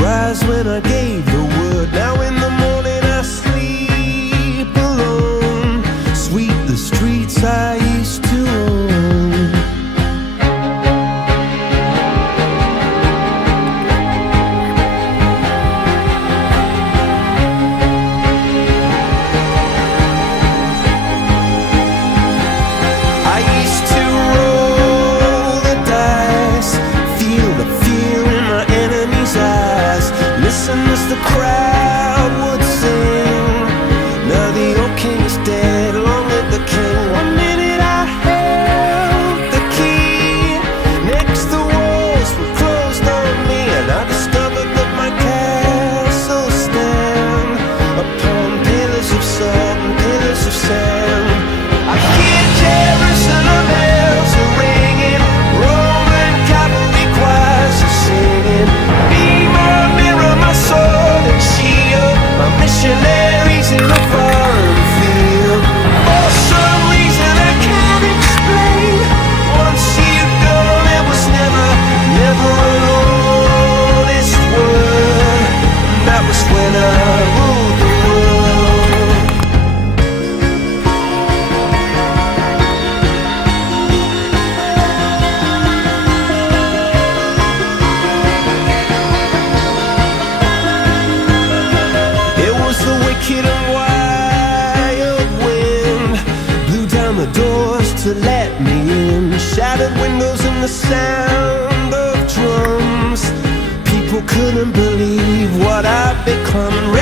rise when I gave the word. Now in the morning I sleep alone, sweep the streets I used to own. I used to roll the dice, feel the fear in my enemy's eyes, listen as the crowd would sing. Now the old king is dead, long live the king. One minute I held the key, next the walls were closed on me, and I discovered that my castle stand upon pillars of salt and pillars of sand. I hear Jerusalem bells are ringing, Roman cavalry choirs are singing. Be my mirror, my sword and shield, my missionaries in a foreign field. For some reason I can't explain, once you've gone it was never, never an honest word. And that was when I ruled the world. It was the wicked and wild wind, blew down the doors to let me in, shattered windows and the sound of drums. People couldn't believe what I'd become, and